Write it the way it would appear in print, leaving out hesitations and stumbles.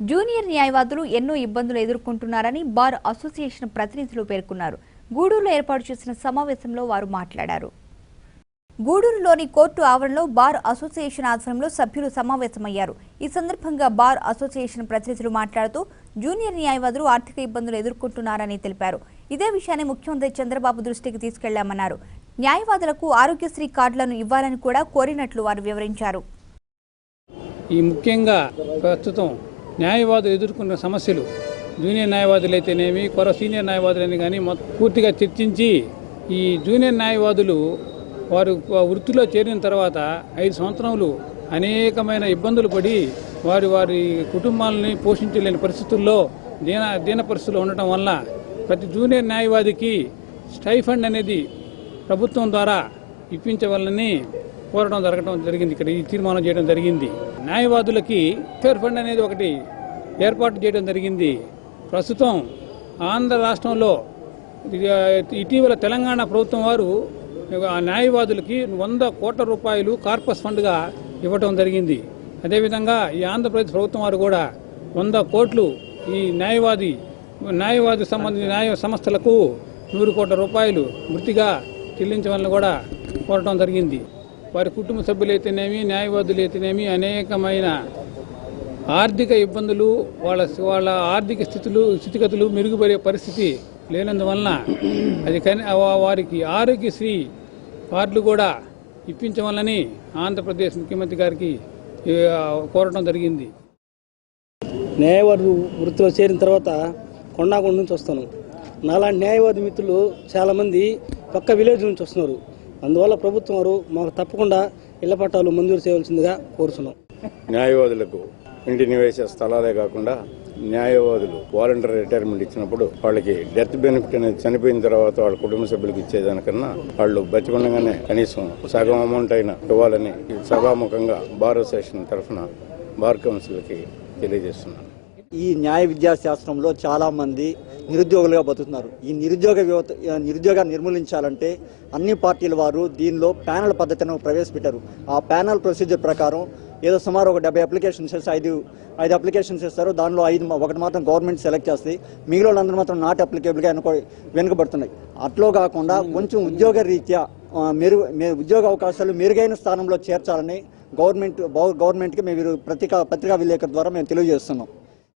Junior న్యాయవాదులు ఎన్నో ఇబ్బందులు ఎదుర్కొంటున్నారని బార్ అసోసియేషన్ ప్రతినిధులు పేర్కొన్నారు. గూడూరులో ఏర్పాటు చేసిన సమావేశంలో వారు మాట్లాడారు. గూడూరులోని కోర్టు ఆవరణలో బార్ అసోసియేషన్ ఆధ్వర్యంలో సభ్యులు సమావేశమయ్యారు. ఈ సందర్భంగా బార్ అసోసియేషన్ ప్రతినిధులు మాట్లాడుతూ జూనియర్ న్యాయవాదులు ఆర్థిక ఇబ్బందులు ఎదుర్కొంటున్నారని తెలిపారు. ఇదే విషయాన్ని ముఖ్యమంత్రి చంద్రబాబు దృష్టికి తీసుకెళ్లామన్నారు. న్యాయవాదులకు ఆరోగ్యశ్రీ కార్డులను ఇవ్వాలని కూడా కోరినట్లు వారు వివరించారు. ఈ ముఖ్యంగా ప్రస్తుతం న్యాయవాదులు ఎదుర్కొన్న సమస్యలు జూనియర్ న్యాయవాదులు అయితేనేమి సీనియర్ న్యాయవాదులని కానీ పూర్తిగా చర్చించి ఈ జూనియర్ న్యాయవాదులు వారు వృత్తిలో చేరిన తర్వాత 5 సంవత్సరాలు అనేకమైన ఇబ్బందులు పడి వారి కుటుంబాలని పోషించలేని పరిస్థితుల్లో దీన పరిస్థితుల్లో ఉండటం వల్ల ప్రతి జూనియర్ న్యాయవాదికి స్టైఫండ్ అనేది ప్రభుత్వం ద్వారా ఇప్పించవాలని కోరడం జరిగింది. ఇక్కడ ఈ తీర్మానం చేయడం జరిగింది. న్యాయవాదులకి ఫేర్ ఫండ్ అనేది ఒకటి ఏర్పాటు చేయడం జరిగింది. ప్రస్తుతం ఆంధ్ర రాష్ట్రంలో ఇటీవల తెలంగాణ ప్రభుత్వం వారు న్యాయవాదులకి 100 కోట్ల రూపాయలు కార్పస్ ఫండ్గా ఇవ్వడం జరిగింది. అదేవిధంగా ఈ ఆంధ్రప్రదేశ్ ప్రభుత్వం వారు కూడా 100 కోట్లు ఈ న్యాయవాది సంబంధించిన న్యాయ సంస్థలకు 100 కోట్ల రూపాయలు వృత్తిగా చెల్లించవాలని కూడా కోరడం జరిగింది. వారి కుటుంబ సభ్యులైతేనేమి న్యాయవాదులు అయితేనేమి అనేకమైన ఆర్థిక ఇబ్బందులు వాళ్ళ ఆర్థిక స్థితిగతులు మెరుగుపడే పరిస్థితి లేనందువలన వారికి ఆరోగ్యశ్రీ కార్డులు కూడా ఇప్పించవాలని ఆంధ్రప్రదేశ్ ముఖ్యమంత్రి గారికి కోరడం జరిగింది. న్యాయవాది వృత్తిలో చేరిన తర్వాత కొండాకొండ నుంచి వస్తాను. నాలాంటి న్యాయవాది మిత్రులు చాలామంది పక్క విలేజ్ నుంచి వస్తున్నారు. అందువల్ల ప్రభుత్వం వారు మాకు తప్పకుండా ఇళ్ల పట్టాలు మంజూరు చేయవలసిందిగా కోరుతున్నాం. న్యాయవాదులకు ఇంటి నివేశ స్థలాలే కాకుండా న్యాయవాదులు వాలంటరీ రిటైర్మెంట్ ఇచ్చినప్పుడు వాళ్ళకి డెత్ బెనిఫిట్ అనేది చనిపోయిన తర్వాత వాళ్ళ కుటుంబ సభ్యులకు ఇచ్చేదానికన్నా వాళ్ళు బతికుండగానే కనీసం సగం అమౌంట్ అయినా ఇవ్వాలని సభాముఖంగా బార్ అసోసియేషన్ తరఫున బార్ కౌన్సిల్కి తెలియజేస్తున్నాను. ఈ న్యాయ విద్యాశాస్త్రంలో చాలా మంది నిరుద్యోగులుగా బతుకుతున్నారు. ఈ నిరుద్యోగాన్ని నిర్మూలించాలంటే అన్ని పార్టీల వారు దీనిలో ప్యానల్ పద్ధతిని ప్రవేశపెట్టారు. ఆ ప్యానల్ ప్రొసీజర్ ప్రకారం ఏదో సుమారు ఒక 70 అప్లికేషన్స్ చేస్తే 5 అప్లికేషన్స్ ఇస్తారు. దానిలో 1 మాత్రం గవర్నమెంట్ సెలెక్ట్ చేస్తే మిగిలిన వాళ్ళందరూ మాత్రం నాట్ అప్లికేబుల్గా వెనుకబడుతున్నాయి. అట్లో కాకుండా కొంచెం ఉద్యోగ రీత్యా ఉద్యోగ అవకాశాలు మెరుగైన స్థానంలో చేర్చాలని గవర్నమెంట్కి మేము పత్రికా విలేకరుల ద్వారా మేము తెలియజేస్తున్నాం.